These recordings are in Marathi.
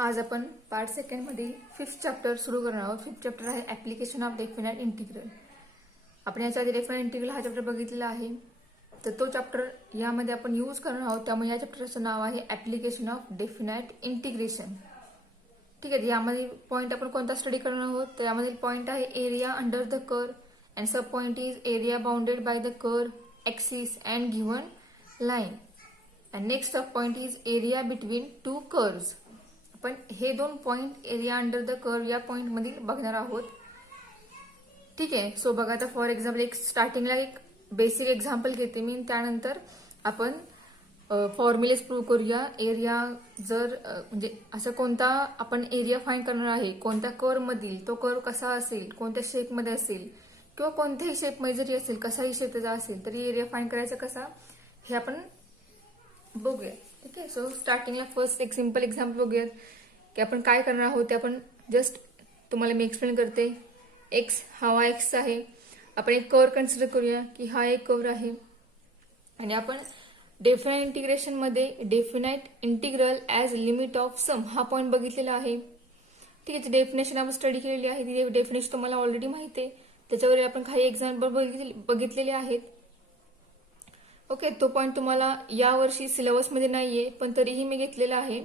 आज आपण पार्ट सेकंड मध्ये फिफ्थ चॅप्टर सुरू करणार आहोत. फिफ्थ चॅप्टर आहे ऍप्लिकेशन ऑफ डेफिनाइट इंटिग्रल. आपण याच्या आधी डेफिनाइट इंटिग्रल हा चॅप्टर बघितलेला आहे, तर तो चॅप्टर यामध्ये आपण यूज करणार आहोत. त्यामुळे या चॅप्टरचं नाव आहे ऍप्लिकेशन ऑफ डेफिनाइट इंटिग्रेशन. ठीक आहे, यामध्ये पॉईंट आपण कोणता स्टडी करणार आहोत, तर यामधील पॉईंट आहे area under the curve and sub point is area bounded by the curve axis and given line. And next sub point is area between two curves. आपण हे दोन point area under the curve या पॉईंट मध्ये बघणार आहोत. ठीक आहे, सो बघा आता फॉर एक्झाम्पल एक स्टार्टिंगला एक बेसिक एक्झाम्पल घेते मी, त्यानंतर आपण फॉर्म्युलेस प्रूव्ह करूया. एरिया जर म्हणजे असं कोणता आपण एरिया फाइंड करणार आहे, कोणत्या कर्व मधील, तो कर्व कसा असेल, कोणत्या शेप मध्ये असेल किंवा कोणत्याही शेप मध्ये जरी असेल, कसाही शेप त्याचा असेल तरी एरिया फाइंड करायचा कसा हे आपण बघूया. ठीक आहे, सो स्टार्टिंगला फर्स्ट एक सिंपल एक्झाम्पल बघूयात की आपण काय करणार आहोत. ते आपण जस्ट तुम्हाला मी एक्सप्लेन करते. एक्स हा एक्स आहे. आपण एक कर्व कन्सिडर करूया की हा एक कर्व आहे आणि आपण डेफिनाइट इंटिग्रेशन मध्ये definite integral as limit of sum हा पॉईंट बघितलेला आहे. ठीक आहे, डेफिनेशन आपण स्टडी केलेली आहे. ती डेफिनेशन तुम्हाला ऑलरेडी माहिती आहे. त्याच्यावर आपण काही एक्झाम्पल बघितलेले आहेत. ओके, तो पॉईंट तुम्हाला यावर्षी सिलेबसमध्ये नाहीये, पण तरीही मी घेतलेला आहे.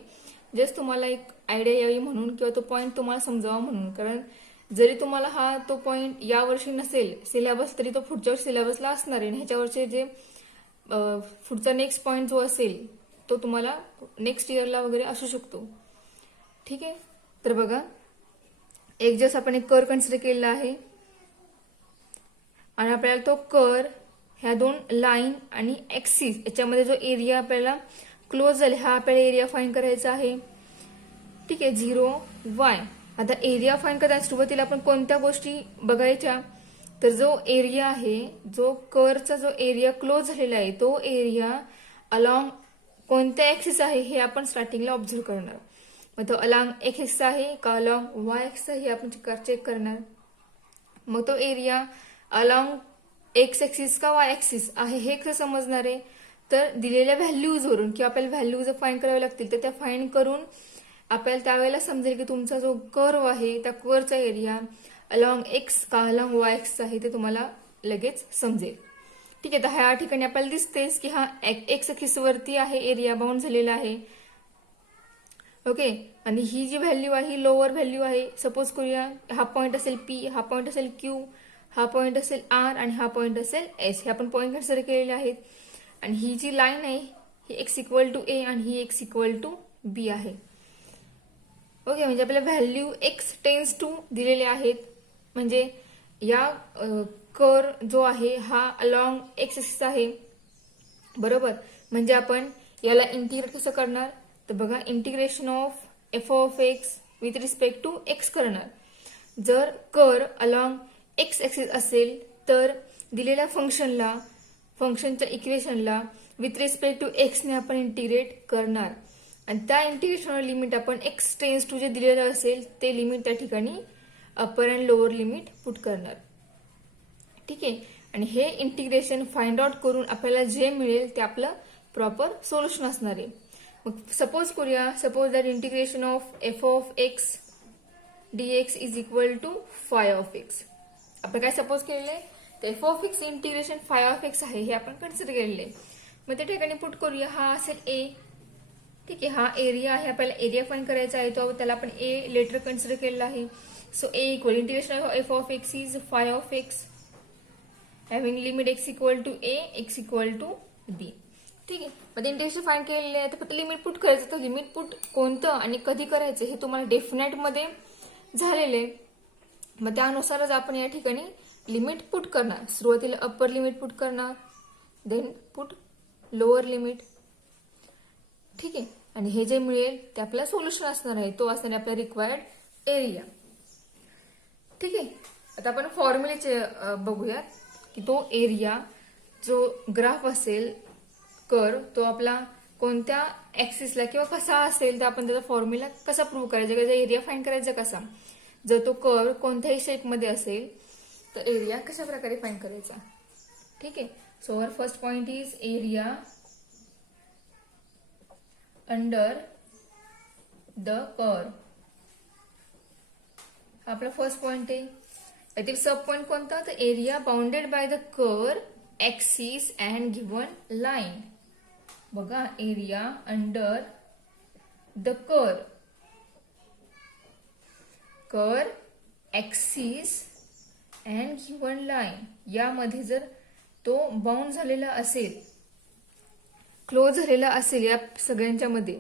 जस्ट तुम्हाला एक आयडिया यावी म्हणून किंवा तो पॉईंट तुम्हाला समजावा म्हणून. कारण जरी तुम्हाला हा तो पॉईंट यावर्षी नसेल सिलेबस, तरी तो पुढच्या सिलेबसला असणार आहे. ह्याच्यावरचे जे पुढचा नेक्स्ट पॉईंट जो असेल तो तुम्हाला नेक्स्ट इयरला वगैरे असू शकतो. ठीक आहे, तर बघा एक जस्ट आपण एक कर्व कन्सिडर केलेला आहे आणि आपल्याला तो कर्व ह्या दोन लाईन आणि एक्सिस याच्यामध्ये जो एरिया आपल्याला क्लोज झाले हा आपल्याला एरिया फाइंड करायचा आहे. ठीक आहे, 0 y. आता एरिया फाइंड करताना सुरुवातीला आपण कोणत्या गोष्टी बघायच्या, तर जो एरिया आहे, जो कर्वचा जो एरिया क्लोज झालेला आहे तो एरिया अलॉंग कोणत्या एक्सिस आहे हे आपण स्टार्टिंगला ऑब्झर्व करणार. मग तो अलॉंग एक्स एक्सिस आहे का अलॉंग वाय एक्सिस आहे हे आपण चेक करणार. मग तो एरिया अलॉंग एक्स एक्सिस का वाय एक्सिस आहे हे कसं समजणार आहे, तर दिलेल्या व्हॅल्यूजवरून किंवा आपल्याला व्हॅल्यूज फाइंड करावे लागतील, तर त्या फाइंड करून आपल्याला त्यावेळेला समजेल की तुमचा जो कर्व आहे त्या कर्वचा एरिया अलॉंग एक्स का अलॉंग वाय एक्स आहे ते तुम्हाला लगेच समजेल. ठीक आहे, तर ह्या ठिकाणी आपल्याला दिसतेच की हा एक्स एक्सिस वरती आहे, एरिया बाउंड झालेला आहे. ओके, आणि ही जी व्हॅल्यू आहे ही लोअर व्हॅल्यू आहे. सपोज करूया हा पॉईंट असेल पी, हा पॉईंट असेल क्यू, हा पॉईंट असेल आर आणि हा पॉईंट असेल एस. हे आपण पॉईंट कन्सिडर केलेले आहेत. आणि ही जी लाईन आहे ही एक्स इक्वल टू ए आणि ही एक्स इक्वल टू बी आहे. ओके, म्हणजे आपल्याला व्हॅल्यू एक्स टेन्स टू दिलेले आहेत. म्हणजे या कर्व जो आहे हा अलॉंग एक्स एक्सिस आहे, बरोबर. म्हणजे आपण याला इंटिग्रेट कसं करणार, तर बघा integration of F of x with respect to x करणार. जर कर्व अलॉंग एक्स एक्सिस असेल तर दिलेल्या फंक्शनच्या इक्वेशनला विथ रिस्पेक्ट टू एक्सने आपण इंटिग्रेट करणार आणि त्या इंटिग्रेशनवर लिमिट आपण एक्स टेन्स टू जे दिलेलं असेल ते लिमिट त्या ठिकाणी अपर अँड लोअर लिमिट पुट करणार. ठीक आहे, आणि हे इंटिग्रेशन फाइंड आउट करून आपल्याला जे मिळेल ते आपलं प्रॉपर सोल्युशन असणार आहे. मग सपोज करूया, suppose that integration of F of x dx is equal to phi of x. आपण काय सपोज केलेले, तर f of x integration phi of x आहे हे आपण कन्सिडर केलेले. मग त्या ठिकाणी पुट करूया, हा असेल ए. ठीक आहे, हा एरिया आहे, आपल्याला एरिया फाइंड करायचा आहे, तो त्याला आपण ए लेटर कन्सिडर केलेला आहे. So A equal integration of F of X is phi of X having limit X equal to A X equal to B. ठीक आहे, मग इंटिग्रेशन फाइंड केलेले आहे, तर फक्त लिमिट पुट करायचं. तर लिमिट पुट कोणतं आणि कधी करायचं हे तुम्हाला डेफिनाइट मध्ये झालेले. मग त्यानुसारच आपण या ठिकाणी लिमिट पुट करणार. सुरुवातीला अप्पर लिमिट पुट करणार, देन पुट लोअर लिमिट. ठीक आहे, आणि हे जे मिळेल ते आपला सोल्युशन असणार आहे, तो असणार आपला रिक्वायर्ड एरिया. ठीक आहे, आता आपण फॉर्म्युलेचे बघूया की तो एरिया जो ग्राफ असेल कर्व तो आपला कोणत्या ऍक्सिसला किंवा कसा असेल तर आपण त्याचा फॉर्म्युला कसा प्रूव्ह करायचा, त्याचा एरिया फाइंड करायचा कसा. जर तो कर्व कोणत्याही शेपमध्ये असेल तर एरिया कशा प्रकारे फाइंड करायचा. ठीक आहे, so our first point is area under the curve. हा आपला फर्स्ट पॉइंट आहे. यातील सब पॉइंट कोणता, तर area bounded by the curve axis and given line. बघा, area under the curve axis and given line, यामध्ये जर तो बाउंड झालेला असेल, क्लोज झालेला असेल या सगळ्यांच्या मध्ये,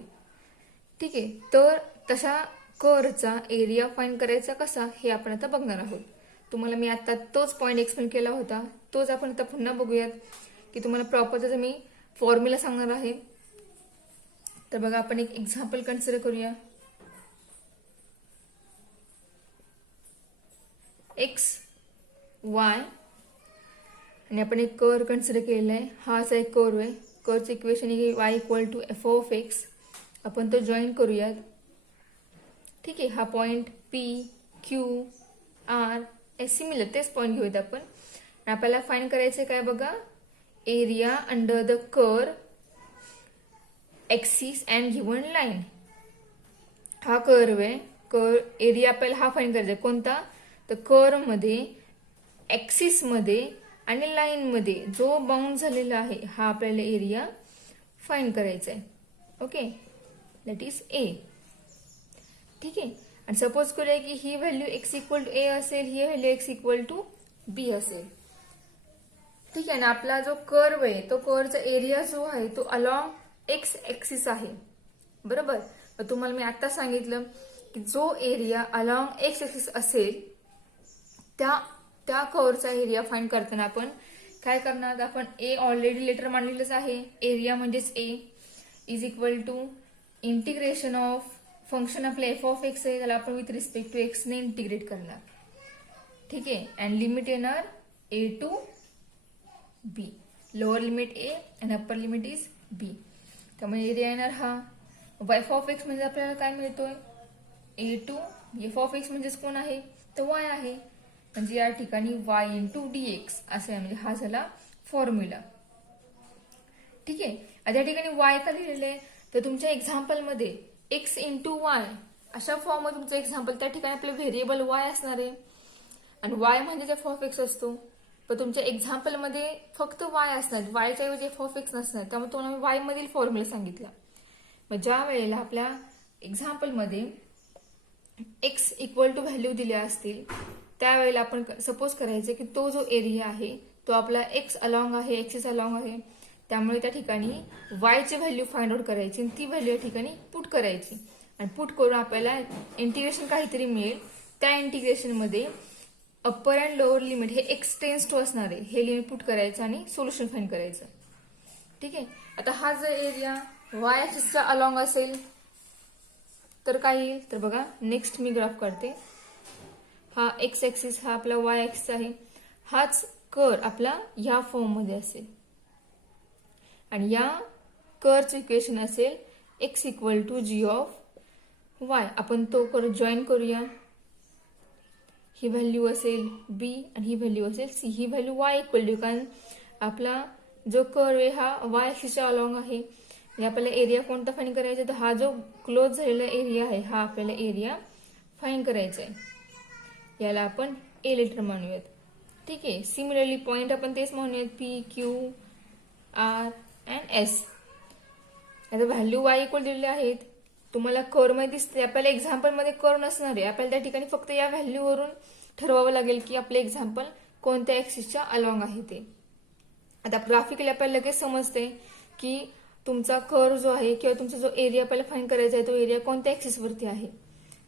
ठीक आहे, तर तशा कर्वचा एरिया फाइंड करायचा कसा हे आपण आता बघणार आहोत. तुम्हाला मी आता तोच पॉइंट एक्सप्लेन केला होता, तोच आपण आता पुन्हा बघूयात की तुम्हाला प्रॉपर त्याचा मी फॉर्म्युला सांगणार आहे. तर बघा, आपण एक एक्झाम्पल कन्सिडर करूया. एक्स वाय आणि आपण एक कर्व कन्सिडर केलेला आहे. हा असा एक कर्व आहे. कर्वचं इक्वेशन आहे y equal to F of x. आपण तो जॉईन करूयात. ठीक आहे, हा point P Q R S similar तेच पॉइंट घेऊयात आपण. आपल्याला फाइंड करायचं काय बघा, area under the curve axis and given line. हा कर्व आहे. कर्व एरिया आपल्याला हा फाइंड करायचा कोणता, तर कर्व मध्ये एक्सिस मध्ये आणि लाईन मध्ये जो बाउंड झालेला आहे हा आपल्याला एरिया फाइंड करायचा आहे. Okay, that is a. ठीक आहे, आणि सपोज करूया की ही value X equal to A असेल, ही value X equal to B असेल. ठीक आहे ना. आपला जो कर्व आहे तो कर्वचा एरिया जो आहे तो अलॉंग एक्स एक्सिस आहे. बरोबर. तुम्हाला मी आता सांगितलं की जो एरिया अलॉंग एक्स एक्सिस असेल त्या कर्वचा एरिया फाइंड करताना आपण काय करणार, आपण ए ऑलरेडी लेटर मांडलेलंच आहे. एरिया म्हणजेच A is equal to integration of function आपलं एफ ऑफ एक्स आहे, त्याला आपण विथ रिस्पेक्ट टू एक्स ने इंटिग्रेट करणार. ठीक आहे, अँड लिमिट येणार A to B. Lower limit A and upper limit is B. त्यामुळे एरिया येणार हा. एफ ऑफ एक्स म्हणजे आपल्याला काय मिळतोय, ए टू. एफ ऑफ एक्स म्हणजेच कोण आहे, तर वाय आहे. म्हणजे या ठिकाणी वाय इंटू डी एक्स असं आहे. म्हणजे हा झाला फॉर्म्युला. ठीक आहे, आता या ठिकाणी वाय का लिहिलेलं आहे, तर तुमच्या एक्झाम्पलमध्ये एक्स इंटू वाय अशा फॉर्म मध्ये तुमचं एक्झाम्पल, त्या ठिकाणी आपलं व्हेरिएबल वाय असणार आहे आणि वाय म्हणजे एफ ऑफ एक्स असतो. पण तुमच्या एक्झाम्पल मध्ये फक्त वाय असणार, वायच्या ऐवजी एफ ऑफ एक्स नसणार. त्यामुळे तुम्हाला वाय मधील फॉर्म्युला सांगितला. मग ज्या वेळेला आपल्या एक्झाम्पल मध्ये एक्स इक्वल टू व्हॅल्यू दिल्या असतील त्यावेळेला आपण सपोज करायचं की तो जो एरिया आहे तो आपला एक्स अलॉंग आहे, एक्सिस अलॉंग आहे. त्यामुळे त्या ठिकाणी वायची व्हॅल्यू फाइंड आउट करायची आणि ती व्हॅल्यू या ठिकाणी पुट करायची. आणि पुट करून आपल्याला इंटिग्रेशन काहीतरी मिळेल. त्या इंटिग्रेशन मध्ये अप्पर अँड लोअर लिमिट हे एक्स टेन्स टू असणार आहे, हे लिमिट पुट करायचं आणि सोल्युशन फाइंड करायचं. ठीक आहे, आता हा जर एरिया वाय ऍक्सिसचा अलॉंग असेल तर काय येईल, तर बघा नेक्स्ट मी ग्राफ काढते. हा एक्स ऍक्सिस हा आपला वाय ऍक्सिस आहे. हाच कर्व आपला ह्या फॉर्म मध्ये असेल आणि या कर्वचं इक्वेशन असेल x equal to G of y. आपण तो कर्व जॉईन करूया. ही व्हॅल्यू असेल बी आणि ही व्हॅल्यू असेल सी. ही व्हॅल्यू वाय इक्वल टू, कारण आपला जो कर्व आहे हा वाय ऍक्सिसच्या अलॉंग आहे. आपल्याला एरिया कोणता फाइंड करायचा, तर हा जो क्लोज झालेला एरिया आहे हा आपल्याला एरिया फाइंड करायचा आहे. याला आपण ए लेटर म्हणूयात. ठीक आहे, सिमिलरली पॉइंट आपण तेच म्हणूयात P Q R and S. आता व्हॅल्यू वाय इक्वल दिलेले आहेत. तुम्हाला कर्व मध्ये दिसते, आपल्याला एक्झाम्पल मध्ये कर्व नसणार आहे. आपल्याला त्या ठिकाणी फक्त या व्हॅल्यूवरून ठरवावं लागेल की आपले एक्झाम्पल कोणत्या ऍक्सिसच्या अलॉंग आहे ते. आता ग्राफिकली आपल्याला लगेच समजते की तुमचा कर्व जो आहे किंवा तुमचा जो एरिया आपल्याला फाइंड करायचा आहे तो एरिया कोणत्या ऍक्सिस वरती आहे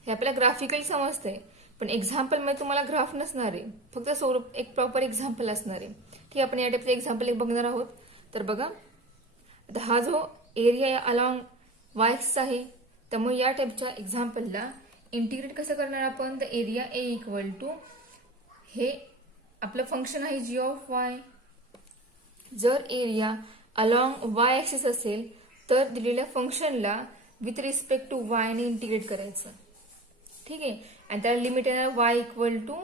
हे आपल्याला ग्राफिकली समजते. पण एक्झाम्पल मध्ये तुम्हाला ग्राफ नसणार आहे, फक्त एक प्रॉपर एक्झाम्पल असणार आहे. ठीक आहे, आपण या टाईपचं एक्झाम्पल एक बघणार आहोत. तर बघा, आता हा जो एरिया अलॉंग वाय ऍक्सिस आहे त्यामुळे या टाईपच्या एक्झाम्पलला इंटिग्रेट कसं करणार आपण, तर एरिया ए इक्वल टू हे आपलं फंक्शन आहे जी ऑफ वाय. जर एरिया अलॉंग वाय ऍक्सिस असेल तर दिलेल्या फंक्शनला विथ रिस्पेक्ट टू वाय ने इंटिग्रेट करायचं. ठीक आहे, आणि त्याला लिमिट येणार y equal to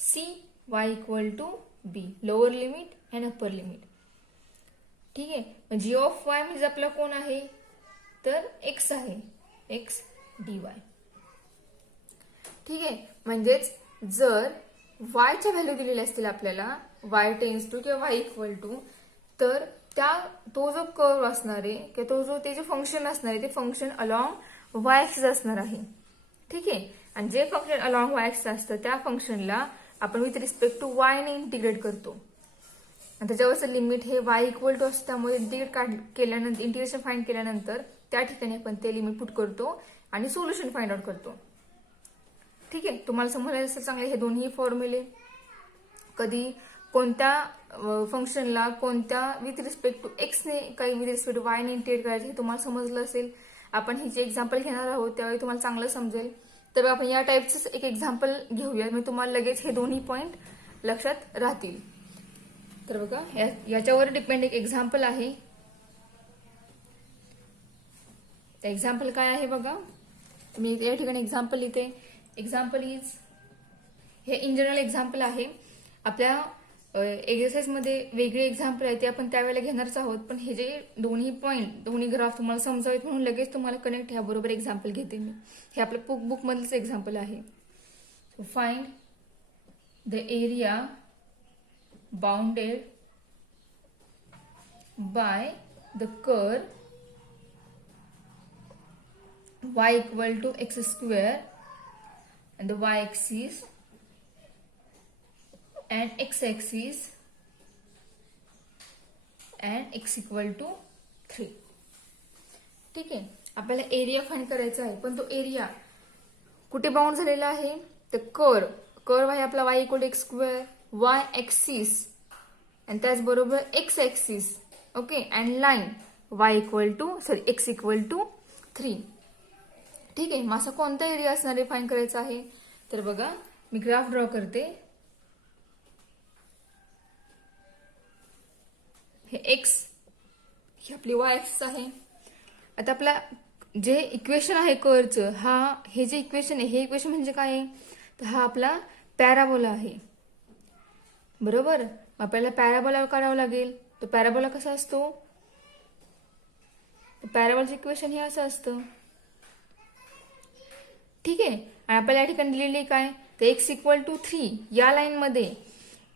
C, y equal to B. Lower limit and upper limit. ठीक आहे, जी ऑफ वाय म्हणजे आपला कोण आहे, तर एक्स आहे, एक्स डी वाय. ठीक आहे. म्हणजेच जर वायच्या व्हॅल्यू दिलेल्या असतील आपल्याला, वाय टेन्स टू किंवा वाय इक्वल टू, तर तो जो कर्व असणार आहे किंवा तो जो ते जे फंक्शन असणार आहे ते फंक्शन अलॉंग वाय ऍक्सिस असणार आहे. ठीक आहे. आणि जे फंक्शन अलॉंग वाय ऍक्सिस असतं त्या फंक्शनला आपण विथ रिस्पेक्ट टू वाय ने इंटिग्रेट करतो. आणि त्याच्यावरचं लिमिट हे वाय इक्वल टू असतं, त्यामुळे इंटिग्रेशन फाइंड केल्यानंतर त्या ठिकाणी आपण ते लिमिट पुट करतो आणि सोल्युशन फाइंड आउट करतो. ठीक आहे. तुम्हाला समजलं असेल चांगले हे दोन्ही फॉर्म्युले. कधी कोणत्या फंक्शनला कोणत्या विथ रिस्पेक्ट टू एक्सने काही विथ रिस्पेक्ट टू वायने इंटिग्रेट करायचे हे तुम्हाला समजलं असेल. आपण ही जे एक्झाम्पल घेणार आहोत त्यावेळी तुम्हाला चांगलं समजेल. तर आपण या टाईपचं एक एक्झाम्पल घेऊया, मी तुम्हाला लगेच हे दोन्ही पॉईंट लक्षात राहतील. तर बघा याच्यावर डिपेंड एक एक्झाम्पल आहे. एक्झाम्पल काय आहे बघा, मी या ठिकाणी एक्झाम्पल लिहिते. एक्झाम्पल इज, हे इन जनरल एक्झाम्पल आहे. आपल्या एक्सरसाइज मध्ये वेगळे एक्झाम्पल आहे ते आपण त्यावेळेला घेणारच आहोत, पण हे जे दोन्ही पॉईंट दोन्ही ग्राफ तुम्हाला समजावेत म्हणून लगेच तुम्हाला कनेक्ट ह्याबरोबर एक्झाम्पल घेते मी. हे आपलं बुक मधलंच एक्झाम्पल आहे. So find the area bounded by the curve y equal to x square and the y axis and x axis and x equal to 3. ठीक आहे. आपल्याला एरिया फाइंड करायचा आहे, पण तो एरिया कुठे बाउंड झालेला आहे, तर कर्व आहे आपला y equal to x square, y axis आणि त्याचबरोबर x axis. Okay. And line x equal to 3. ठीक आहे. मग असा कोणता एरिया असणार आहे फाइंड करायचा आहे. तर बघा मी ग्राफ ड्रॉ करते. हे एक्स, ही आपली वाय ऍक्सिस आहे. आता आपला जे इक्वेशन आहे कर्वचं, हे जे इक्वेशन आहे, हे इक्वेशन म्हणजे काय आहे, तर हा आपला पॅराबोला आहे. बरोबर. आपल्याला पॅराबोला काढावं लागेल. तो पॅराबोला कसा असतो, पॅराबोलाचं इक्वेशन हे असं असतं. ठीक आहे. आणि आपल्याला या ठिकाणी दिलेली काय, तर x इक्वल टू 3 या लाईन मध्ये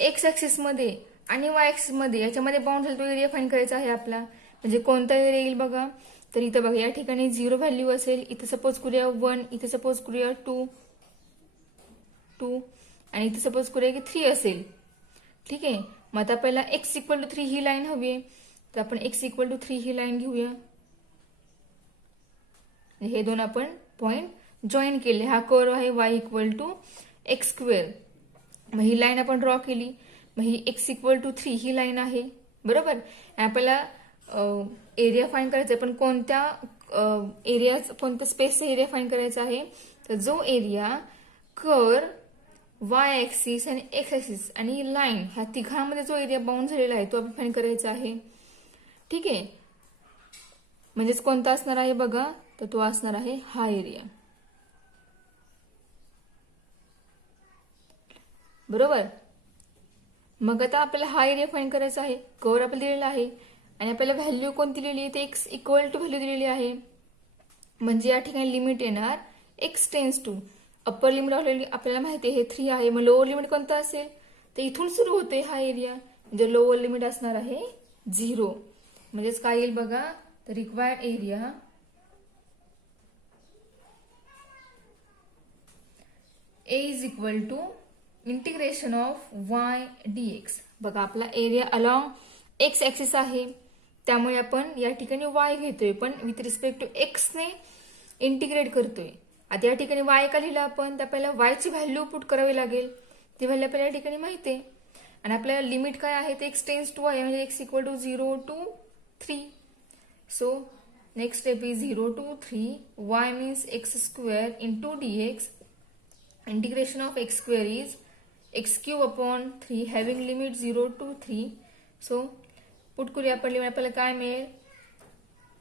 एक्स ऍक्सिस मध्ये आणि वाय ऍक्सिस मध्ये याच्यामध्ये बाउंड झाला तो एरिया फाइंड करायचा आहे आपला. म्हणजे कोणता एरिया येईल बघा, तर इथं बघा या ठिकाणी 0 व्हॅल्यू असेल, इथं सपोज करूया 1, इथं सपोज करूया 2 आणि इथं सपोज करूया की 3 असेल. ठीक आहे. मग आता आपल्याला x इक्वल टू 3 ही लाईन हवी आहे, तर आपण x इक्वल टू 3 ही लाईन घेऊया. हे दोन आपण पॉइंट जॉईन केले. हा कर्व आहे y equal to x square. मग ही लाईन आपण ड्रॉ केली. मग ही x इक्वल टू 3 ही लाईन आहे. बरोबर. आपल्याला एरिया फाइंड करायचा आहे, पण कोणत्या स्पेसचा एरिया फाइंड करायचा आहे, तर जो एरिया कर्व वाय ऍक्सिस आणि एक्स ऍक्सिस आणि लाईन ह्या तिघांमध्ये जो एरिया बाउंड झालेला आहे तो आपण फाइंड करायचा आहे. ठीक आहे. म्हणजेच कोणता असणार आहे बघा, तर तो असणार आहे हा एरिया. बरोबर. मग आता आपल्याला हा एरिया फाइंड करायचा आहे. कर्व आपल्याला दिलेला आहे आणि आपल्याला व्हॅल्यू कोणती दिलेली आहे, ते एक्स इक्वल टू व्हॅल्यू दिलेली आहे. म्हणजे या ठिकाणी लिमिट येणार x tends to, upper limit आपल्याला माहिती आहे हे 3 आहे. मग लोअर लिमिट कोणतं असेल, तर इथून सुरू होते हा एरिया. म्हणजे लोअर लिमिट असणार आहे 0. म्हणजेच काय येईल बघा, तर required area A is equal to integration of y dx. बघा आपला एरिया अलॉंग एक्स ऍक्सिस आहे, त्यामुळे आपण या ठिकाणी y घेतोय, पण विथ रिस्पेक्ट टू एक्स ने इंटिग्रेट करतोय. आता या ठिकाणी y का लिहिलं आपण, तर आपल्याला y ची व्हॅल्यू पुट करावी लागेल. ती व्हॅल्यू आपल्याला या ठिकाणी माहिती आहे. आणि आपल्याला लिमिट काय आहे, ते x टेन्स टू y म्हणजे x equal to 0 to 3. So next step is 0 to 3. y means x square into dx. Integration of x square is x cube upon 3 having limit 0 to 3. So put करूया आपण लिमिट, आपल्याला काय मिळेल,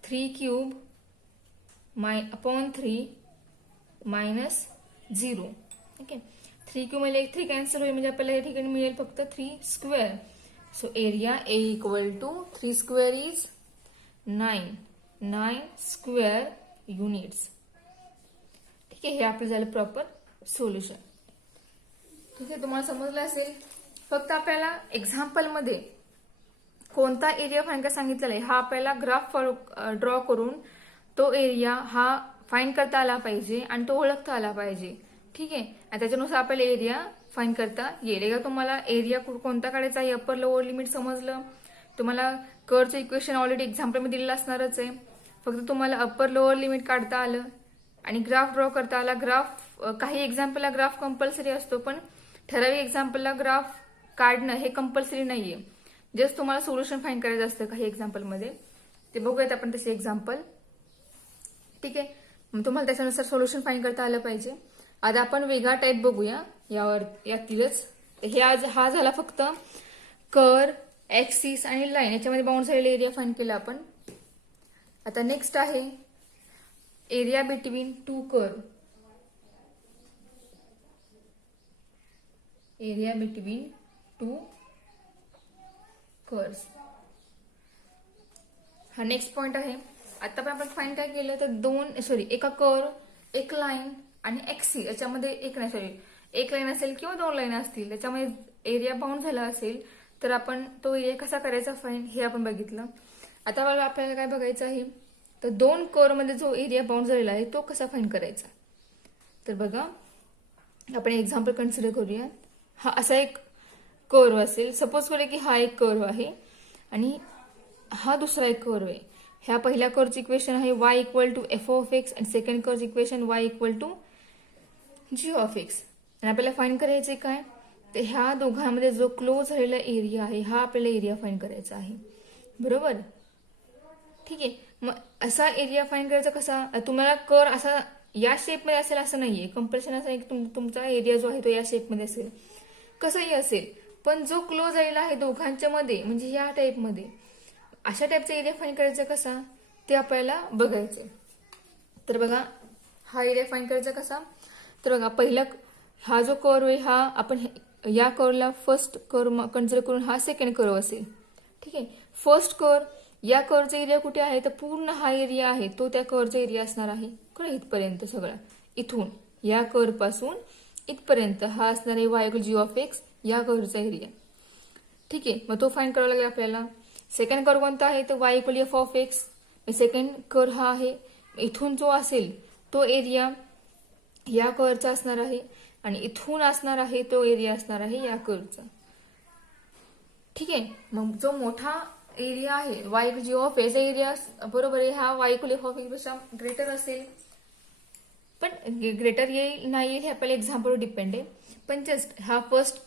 3 cube upon 3 minus 0. Okay. 3 cube मध्ये 3 कॅन्सल होईल, म्हणजे आपल्याला या ठिकाणी मिळेल फक्त 3 square. So area A equal to 3 square is 9 square units. ठीक आहे. हे आपलं झालं प्रॉपर सोल्युशन. ठीक आहे, तुम्हाला समजलं असेल. फक्त आपल्याला एक्झाम्पल मध्ये कोणता एरिया फाइंड करायला सांगितलेला आहे हा आपल्याला ग्राफ ड्रॉ करून तो एरिया हा फाइंड करता आला पाहिजे आणि तो ओळखता आला पाहिजे. ठीक आहे, आणि त्याच्यानुसार आपल्याला एरिया फाइंड करता येईल. एकदा तुम्हाला एरिया कोणता काढायचा आहे, अप्पर लोअर लिमिट समजलं, तुम्हाला कर्वचं इक्वेशन ऑलरेडी एक्झाम्पल मध्ये दिलेलं असणारच आहे. फक्त तुम्हाला अप्पर लोअर लिमिट काढता आलं आणि ग्राफ ड्रॉ करता आला. ग्राफ काही एक्झाम्पलला ग्राफ कंपल्सरी असतो, पण ठराविक एक्झाम्पलला ग्राफ काढणं हे कंपल्सरी नाहीये. जस्ट तुम्हाला सोल्युशन फाइंड करायचं असतं काही एक्झाम्पलमध्ये. ते बघूयात आपण तसे एक्झाम्पल. ठीक आहे, मग तुम्हाला त्याच्यानुसार सोल्युशन फाइंड करता आलं पाहिजे. आता आपण वेगळा टाईप बघूया यातीलच. हा झाला फक्त कर, ऍक्सिस आणि लाईन याच्यामध्ये बाउंड झालेला एरिया फाइंड केला आपण. आता नेक्स्ट आहे area between two curve. Area between two curves हा नेक्स्ट पॉइंट आहे. आता पण आपण फाइंड काय केलं तर एका कर्व, एक लाईन आणि ऍक्सिस याच्यामध्ये एक लाईन असेल किंवा 2 लाईन असतील, त्याच्यामध्ये एरिया बाउंड झाला असेल तर आपण तो एरिया कसा करायचा फाइंड हे आपण बघितलं. आता आपल्याला काय बघायचं आहे तर 2 कर्व मध्ये जो एरिया बाउंड झालेला आहे तो कसा फाइंड करायचा. तर बघा आपण एक्झाम्पल कन्सिडर करूया. हा असा एक कर्व असेल, सपोज करूया की हा एक कर्व आहे आणि हा दुसरा एक कर्व आहे. ह्या पहिल्या कर्वचं इक्वेशन आहे y equal to F of X आणि सेकंड कर्वचं equation y equal to G of X. आणि आपल्याला फाइंड करायचे काय तर ह्या दोघांमध्ये जो क्लोज झालेला एरिया आहे हा आपल्याला एरिया फाइंड करायचा आहे. बरोबर. ठीक आहे, मग असा एरिया फाइंड करायचा कसा. तुम्हाला कर असा या शेपमध्ये असेल असं नाहीये. कंपल्शन असं आहे की तुमचा एरिया जो आहे तो या शेपमध्ये असेल, कसंही असेल, पण जो क्लोज झालेला आहे दोघांच्या मध्ये म्हणजे या टाईपमध्ये, अशा टाईपचा एरिया फाइंड करायचा कसा ते आपल्याला बघायचं. तर बघा हा एरिया फाइंड करायचा कसा तर बघा पहिला हा जो कर्व आहे हा आपण या कर्वला फर्स्ट कर्व कन्सिडर करून हा सेकंड कर्व असेल. ठीक आहे, फर्स्ट कर्व या कर्वचा एरिया कुठे आहे तर पूर्ण हा एरिया आहे तो त्या कर्वचा एरिया असणार आहे. इथपर्यंत सगळा, इथून या कर्व पासून इथपर्यंत हा असणार आहे y जी ऑफ एक्स या कर्वचा एरिया. ठीक आहे, मग तो फाइंड करावा लागेल आपल्याला. सेकंड कर्व कोणता आहे तर y equal f of x. Second curve हा आहे, इथून जो असेल तो एरिया या कर्वचा असणार आहे आणि इथून असणार आहे तो एरिया असणार आहे या कर्वचा. ठीक आहे, मग जो मोठा एरिया आहे y g of x area बरोबर आहे हा y equal f of x पेक्षा ग्रेटर असेल, पण ग्रेटर येईल नाही येईल हे आपल्याला एक्झाम्पलवर डिपेंड आहे. पण जस्ट हा फर्स्ट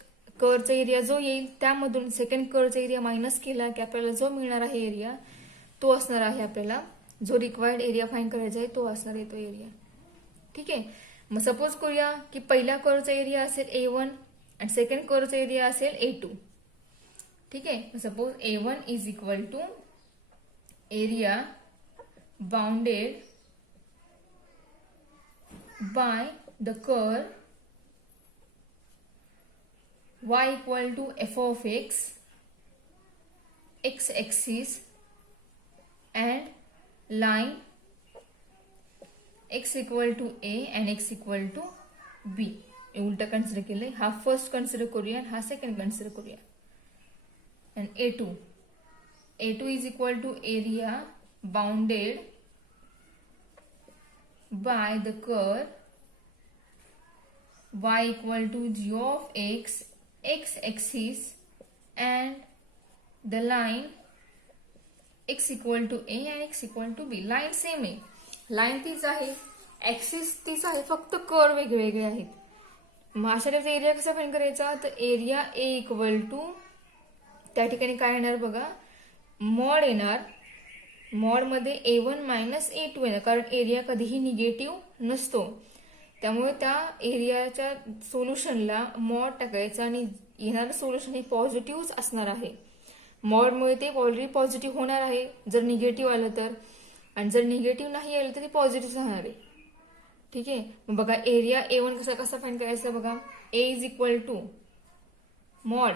कर्वचा एरिया जो येईल त्यामधून सेकंड कर्वचा एरिया मायनस केला की आपल्याला जो मिळणार आहे एरिया तो असणार आहे आपल्याला जो रिक्वायर्ड एरिया फाइंड करायचा आहे तो असणार आहे तो एरिया. ठीक आहे, मग सपोज करूया की पहिल्या कर्वचा एरिया असेल A1 आणि सेकंड कर्वचा एरिया असेल A2. ठीक आहे, suppose A1 is equal to area bounded by the curve y equal to f of x, x axis and line x equal to a and x equal to b. उलटा कन्सिडर केलंय. हा फर्स्ट कन्सिडर करूया हा सेकंड कन्सिडर करूया. and A2 is equal to area bounded by the curve y equal to g of x, x axis and the line x equal to a and x equal to b. Line same आहे, लाईन तीच आहे, ऍक्सिस तीच आहे, फक्त कर्व वेगवेगळे आहेत. मग अशा टाईपचा एरिया कसा फाइंड करायचा तर एरिया ए इक्वल टू त्या ठिकाणी काय येणार बघा मॉड येणार. मॉड मध्ये A1 मायनस A2 येणार कारण एरिया कधीही निगेटिव्ह नसतो. त्यामुळे त्या एरियाच्या सोल्युशनला मॉड टाकायचं आणि येणारं सोल्युशन हे पॉझिटिव्ह असणार आहे. मॉडमुळे ते ऑलरेडी पॉझिटिव्ह होणार आहे जर निगेटिव्ह आलं तर, आणि जर निगेटिव्ह नाही आलं तर ते पॉझिटिव्ह राहणार आहे. ठीक आहे, मग बघा एरिया A1 कसा फाइंड करायचा बघा A is equal to mod.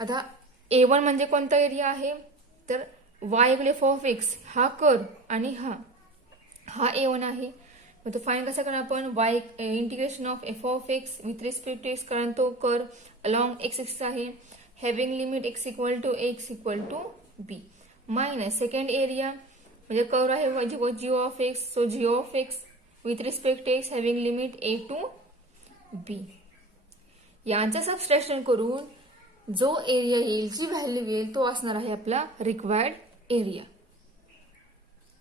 आता A1 म्हणजे कोणता एरिया आहे तर y equal f of x हा कर्व आणि हा A1 आहे. मग तो फाईन कसा करणार आपण, Y integration of F of x with respect to X, कारण तो कर अलॉंग एक्स एक्सिस आहे, having limit X equal to B, minus second area म्हणजे कर्व आहे G of X, so G of x with respect to X having limit A to B. यांचं सबस्ट्रॅक्शन करून जो एरिया येईल, जी व्हॅल्यू येईल, तो असणार आहे आपला रिक्वायर्ड एरिया.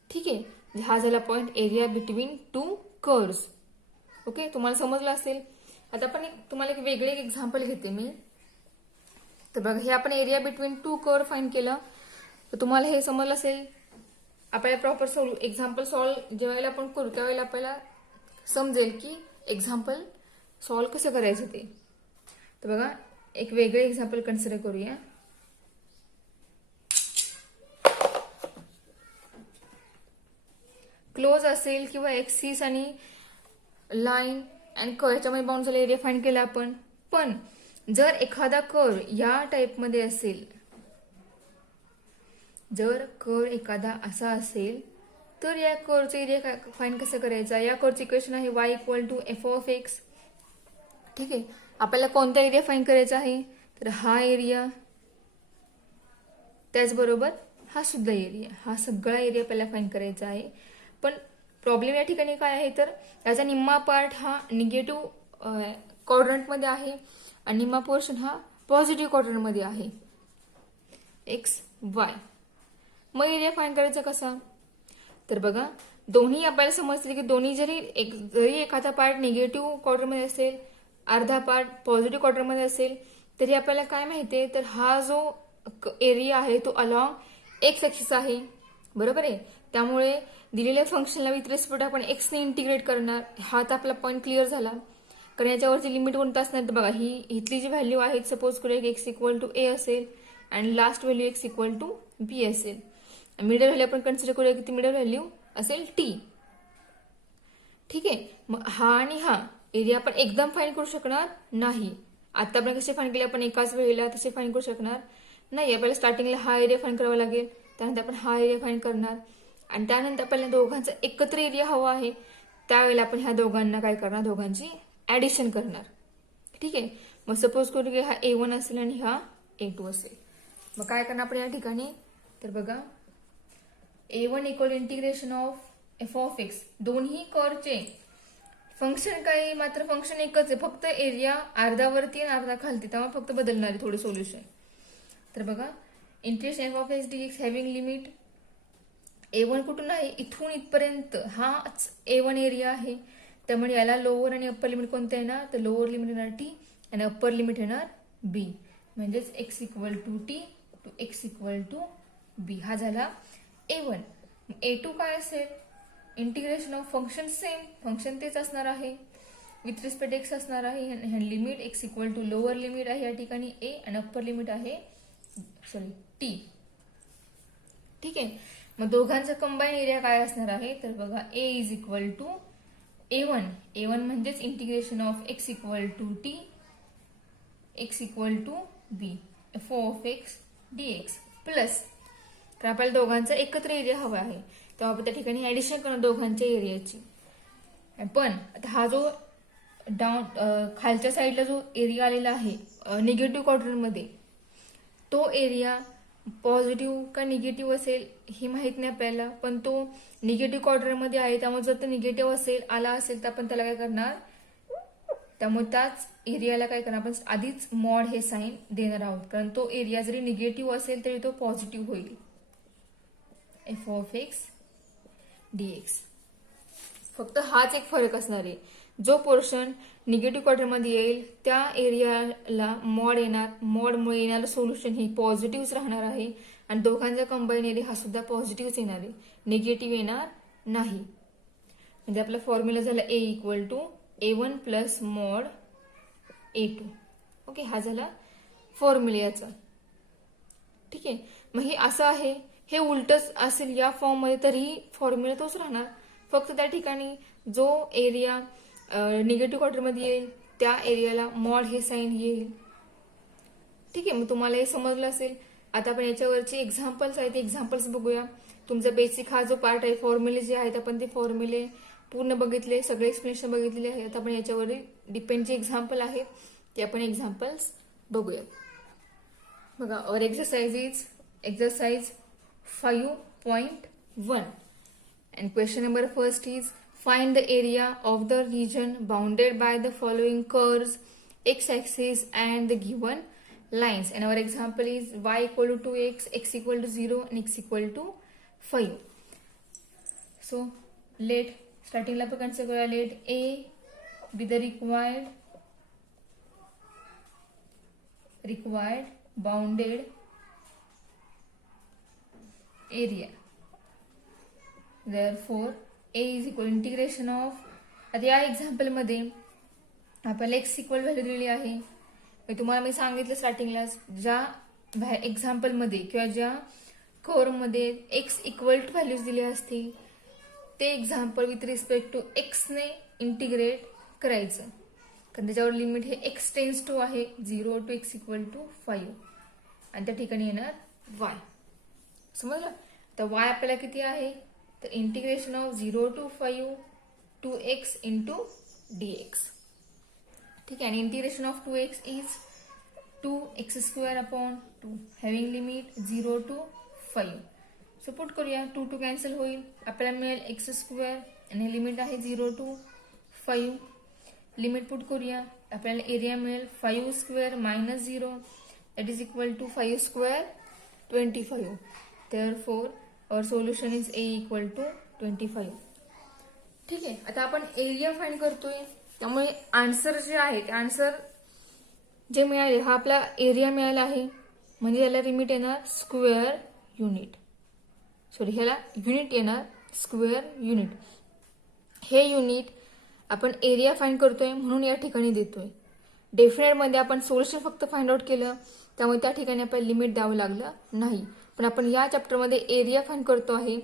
ठीक आहे, हा झाला point area between two curves. Okay, तुम्हाला समजलं असेल. आता आपण तुम्हाला एक वेगळे एक्झाम्पल घेते मी. तर बघा, हे आपण area between two curve find केलं, तर तुम्हाला हे समजलं असेल. आपल्याला प्रॉपर एक्झाम्पल सॉल्व जेव्हा आपण करू त्यावेळेला आपल्याला समजेल की एक्झाम्पल सॉल्व कसं करायचं ते. तर बघा, एक वेगळे एक्झाम्पल कन्सिडर करूया. क्लोज असेल किंवा एक्सिस आणि लाईन अँड कर्व याच्यामध्ये बाउंड झालेला एरिया फाइंड केला आपण. पण जर एखादा कर्व या टाइपमध्ये असेल, जर कर्व एखादा असा असेल, तर या कर्वचा एरिया फाइंड कसं करायचा. या कर्वचं इक्वेशन आहे y equal to F of x. ठीक आहे, आपल्याला कोणता एरिया फाइंड करायचा आहे, तर हा एरिया, त्याचबरोबर हा सुद्धा एरिया, हा सगळा एरिया आपल्याला फाइंड करायचा आहे. पण प्रॉब्लेम या ठिकाणी काय आहे, तर याचा निम्मा पार्ट हा निगेटिव्ह क्वाड्रंटमध्ये आहे आणि निम्मा पोर्शन हा पॉझिटिव्ह क्वाड्रंटमध्ये आहे, एक्स वाय. मग एरिया फाइंड करायचा कसा, तर बघा, दोन्ही आपल्याला समजते की दोन्ही जरी एखादा पार्ट निगेटिव्ह क्वाड्रंटमध्ये असेल, अर्धा पार्ट पॉझिटिव्ह क्वाड्रंटमध्ये असेल, तरी आपल्याला काय माहितीये, तर हा जो एरिया आहे तो अलॉंग एक्स ऍक्सिस आहे, बरोबर आहे. त्यामुळे दिलेल्या फंक्शनला विथ रिस्पेक्ट आपण एक्सने इंटिग्रेट करणार. हा तर आपला पॉईंट क्लिअर झाला. कारण याच्यावरची लिमिट कोणतं असणार, तर बघा, ही इथली जी व्हॅल्यू आहे, सपोज करूया की एक्स इक्वल टू ए असेल आणि last value X equal to B असेल. मिडल व्हॅल्यू आपण कन्सिडर करूया की ती मिडल व्हॅल्यू असेल टी. ठीक आहे, मग हा आणि हा एरिया आपण एकदम फाइंड करू शकणार नाही. आता आपण कसे फाइंड केले, आपण एकाच वेळेला तसे फाइंड करू शकणार नाही. आपल्याला स्टार्टिंगला हा एरिया फाइंड करावा लागेल, त्यानंतर आपण हा एरिया फाइंड करणार आणि त्यानंतर आपल्याला दोघांचा एकत्र एरिया हवा आहे. त्यावेळेला आपण ह्या दोघांना काय करणार, दोघांची ऍडिशन करणार. ठीक आहे, मग सपोज करू की हा A1 असेल आणि हा A2 असेल. मग काय करणार आपण या ठिकाणी, तर बघा, A1 equal integration of F of x. दोन्ही कर्वचे फंक्शन काय, मात्र फंक्शन एकच आहे, फक्त एरिया अर्धावरती आणि अर्धा खालती, तेव्हा फक्त बदलणार आहे थोडे सोल्युशन. तर बघा, integration F of x d x having limit A1 कुठून आहे, इथून इथपर्यंत हाच A1 एरिया आहे. त्यामुळे याला लोअर आणि अप्पर लिमिट कोणतं येणार, तर लोअर लिमिट येणार टी आणि अप्पर लिमिट येणार बी. म्हणजेच X equal to T to X equal to B. हा झाला A1. A2 काय असेल, integration of function same, function तेच असणार आहे, विथ रिस्पेक्ट एक्स असणार आहे. Limit X equal to lower limit आहे या ठिकाणी ए आणि अप्पर लिमिट आहे टी. ठीक आहे, मग दोघांचा कंबाईन एरिया काय असणार आहे, तर बघा, ए इज इक्वल टू A1 म्हणजेच integration of x equal to t x equal to b f of x d x plus, तर आपल्याला दोघांचा एकत्र एरिया हवा आहे, तेव्हा आपण त्या ठिकाणी ऍडिशन करणार दोघांच्या एरियाची. पण आता हा जो खालच्या साईडला जो एरिया आलेला आहे निगेटिव्ह क्वाड्रंटमध्ये, तो एरिया पॉझिटिव्ह का निगेटिव्ह असेल हे माहित नाही आपल्याला, पण तो निगेटिव्ह क्वाड्रंटमध्ये आहे. त्यामुळे जर तो निगेटिव्ह आला असेल तर आपण त्याला काय करणार, त्यामुळे त्याच एरियाला काय करणार, आपण आधीच मॉड हे साईन देणार आहोत, कारण तो एरिया जरी निगेटिव्ह असेल तरी तो पॉझिटिव्ह होईल. F of x dx. फक्त हाच एक फरक असणार आहे, जो पोर्शन निगेटिव्ह क्वाड्रंटमध्ये येईल त्या एरियाला मॉड येणार, मॉडमुळे येणारं सोल्युशन हे पॉझिटिव्हच राहणार आहे आणि दोघांचा कंबाईन एरिया हा सुद्धा पॉझिटिव्हच येणार आहे, निगेटिव्ह येणार नाही. म्हणजे आपला फॉर्म्युला झाला A equal to A1 plus mod A2. Okay, हा झाला फॉर्म्युला याचा. ठीक आहे, मग हे असं आहे, हे उलटच असेल या फॉर्ममध्ये तरीही फॉर्म्युला तोच राहणार, फक्त त्या ठिकाणी जो एरिया निगेटिव्ह क्वाड्रंटमध्ये येईल त्या एरियाला मॉड हे साईन येईल. ठीक आहे, मग तुम्हाला हे समजलं असेल. आता आपण याच्यावरचे एक्झाम्पल्स आहेत, एक्झाम्पल्स बघूया. तुमचा बेसिक हा जो पार्ट आहे, फॉर्म्युले जे आहेत आपण ते फॉर्म्युले पूर्ण बघितले, सगळे एक्सप्लेनेशन बघितलेले आहे. आता आपण याच्यावरील डिपेंड जे एक्झाम्पल आहेत ते आपण एक्झाम्पल्स बघूया. बघा, our exercise is exercise 5.1 and question number first is find the area of the region bounded by the following curves, x-axis and the given lines, and our example is y equal to 2x, x equal to 0 and x equal to 5. So let starting la आपण consider करूया, let A be the required bounded area. Therefore A is equal integration of, आता या एक्झाम्पल मध्ये आपल्याला x इक्वल व्हॅल्यू दिलेली आहे. तुम्हाला मी सांगितलं स्टार्टिंगला, ज्या एक्झाम्पल मध्ये किंवा ज्या कर्व मध्ये x इक्वल टू व्हॅल्यूज दिले असतील ते example with respect to x ने इंटिग्रेट करायचं, कारण त्याच्यावर लिमिट हे x टेन्स टू आहे 0 to x इक्वल टू 5 आणि त्या ठिकाणी येणार y. समजलं? तर y आपल्याला किती आहे, तर integration of 0 to 5 2x into dx. ठीक आहे, आणि integration of 2x is 2x square upon 2 having limit 0 to 5. So put करूया, 2 2 कॅन्सल होईल, आपल्याला मिळेल x स्क्वेअर आणि लिमिट आहे 0 to 5. लिमिट पुट करूया, आपल्याला एरिया मिळेल 5 square minus 0 that is equal to 5 square 25. Therefore our solution is A equal to 25. ठीक आहे, आता आपण एरिया फाइंड करतोय, त्यामुळे आन्सर जे आहे ते आन्सर जे मिळाले हा आपला एरिया मिळाला आहे, म्हणजे याला लिमिट येणार स्क्वेअर युनिट, सॉरी ह्याला युनिट येणार स्क्वेअर युनिट. हे युनिट आपण एरिया फाइंड करतोय म्हणून या ठिकाणी देतोय. डेफिनेट मध्ये आपण सोल्युशन फक्त फाइंड आउट केलं, त्यामुळे त्या ठिकाणी आपल्याला लिमिट द्यावं लागलं नाही. पण आपण या चॅप्टरमध्ये एरिया फाइंड करतो आहे,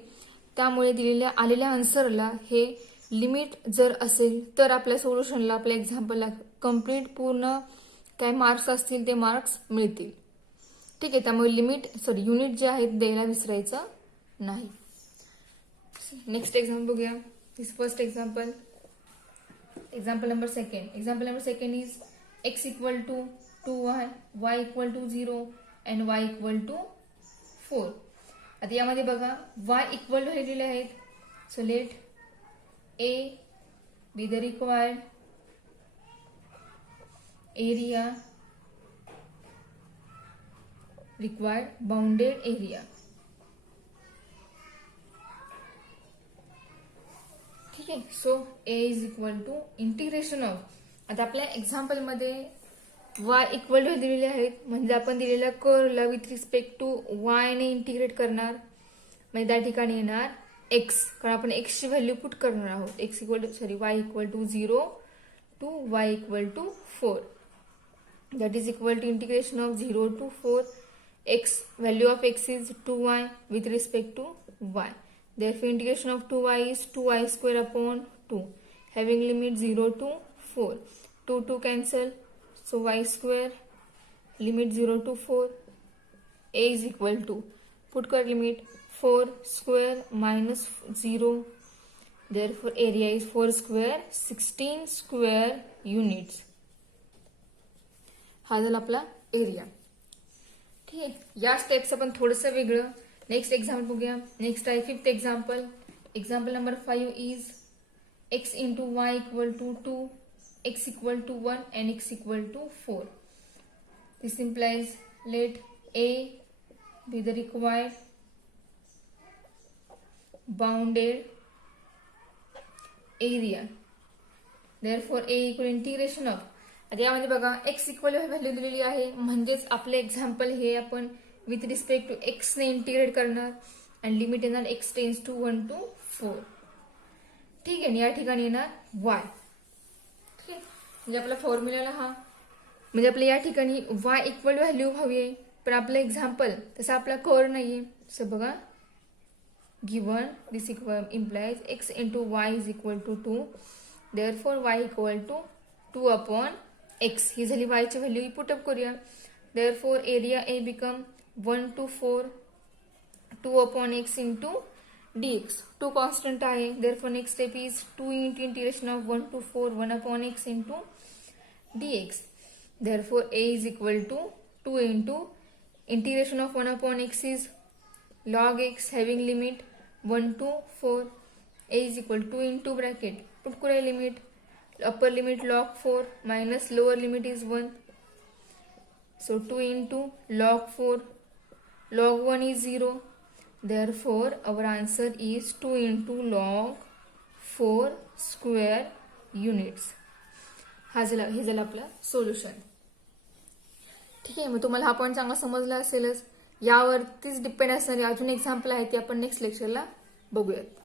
त्यामुळे दिलेल्या आलेल्या आन्सरला हे लिमिट जर असेल तर आपल्या सोल्युशनला, आपल्या एक्झाम्पलला कम्प्लीट पूर्ण काय मार्क्स असतील ते मार्क्स मिळतील. ठीक आहे, त्यामुळे युनिट जे आहेत द्यायला विसरायचं नाही. नेक्स्ट एक्झाम्पल बघूया. This first example, example number second is x equal to 2y, y equal to 0 and y equal to 4. आता यामध्ये बघा y इक्वल व्हॅल्यू दिले आहेत. So let A B the required area, required bounded area. ठीक आहे, so A is equal to integration of, आता आपल्या एक्झाम्पल मध्ये y इक्वल व्हॅल्यू दिलेले आहेत, म्हणजे आपण दिलेल्या कर्वला विथ रिस्पेक्ट टू y ने इंटिग्रेट करणार, म्हणजे त्या ठिकाणी येणार x, कारण आपण x ची व्हॅल्यू पुट करणार आहोत. y equal to 0 to y equal to 4, that is equal to integration of 0 to 4 x, value of x is 2y with respect to y. Therefore integration of 2y is 2y square upon 2 having limit 0 to 4. 2 2 cancel, so y square limit 0 to 4. A is equal to, put कर limit 4 square minus 0. Therefore area is 4 square 16 square units. हा झाला आपला एरिया. ठीक आहे, या स्टेप्स आपण थोडंसं वेगळं नेक्स्ट एक्झाम्पल बघूया. नेक्स्ट आहे fifth example number 5 is x into y equal to 2, x equal to 1 and x equal to 4. This implies let A be the required bounded area. Therefore A equal integration of, आता यामध्ये बघा x इक्वल व्हॅल्यू दिलेली आहे, म्हणजेच आपले एक्झाम्पल हे आपण विथ रिस्पेक्ट टू x ने इंटिग्रेट करणार आणि लिमिट येणार x टेन्स टू 1 to 4. ठीक आहे, या ठिकाणी येणार y. ठीक आहे, म्हणजे आपला फॉर्म्युला हा, म्हणजे आपल्या या ठिकाणी y इक्वल व्हॅल्यू हवी आहे, पण आपलं एक्झाम्पल तसा आपला कर्व नाहीये. सो बघा, given this implies x into y is equal to 2, therefore y equal to 2 upon x. ही झाली y ची व्हॅल्यू, पुटअप करूया. Therefore area A become 1 to 4 2 upon x into dx. 2 constant आहे. Therefore next step is 2 into integration of 1 to 4 1 upon x into dx. Therefore a is equal to 2 into integration of 1 upon x is log x having limit 1 to 4. A is equal to 2 into bracket. Put kore limit. Upper limit log 4 minus lower limit is 1. So 2 into log 4. Log 1 is 0. Therefore our answer is 2 into log 4 square units. हे झालं आपलं सोल्युशन. ठीक आहे, मग तुम्हाला हा पॉईंट चांगला समजला असेलच. यावरतीच डिपेंड असणारी अजून एक्झाम्पल आहे ती आपण नेक्स्ट लेक्चरला बघूयात.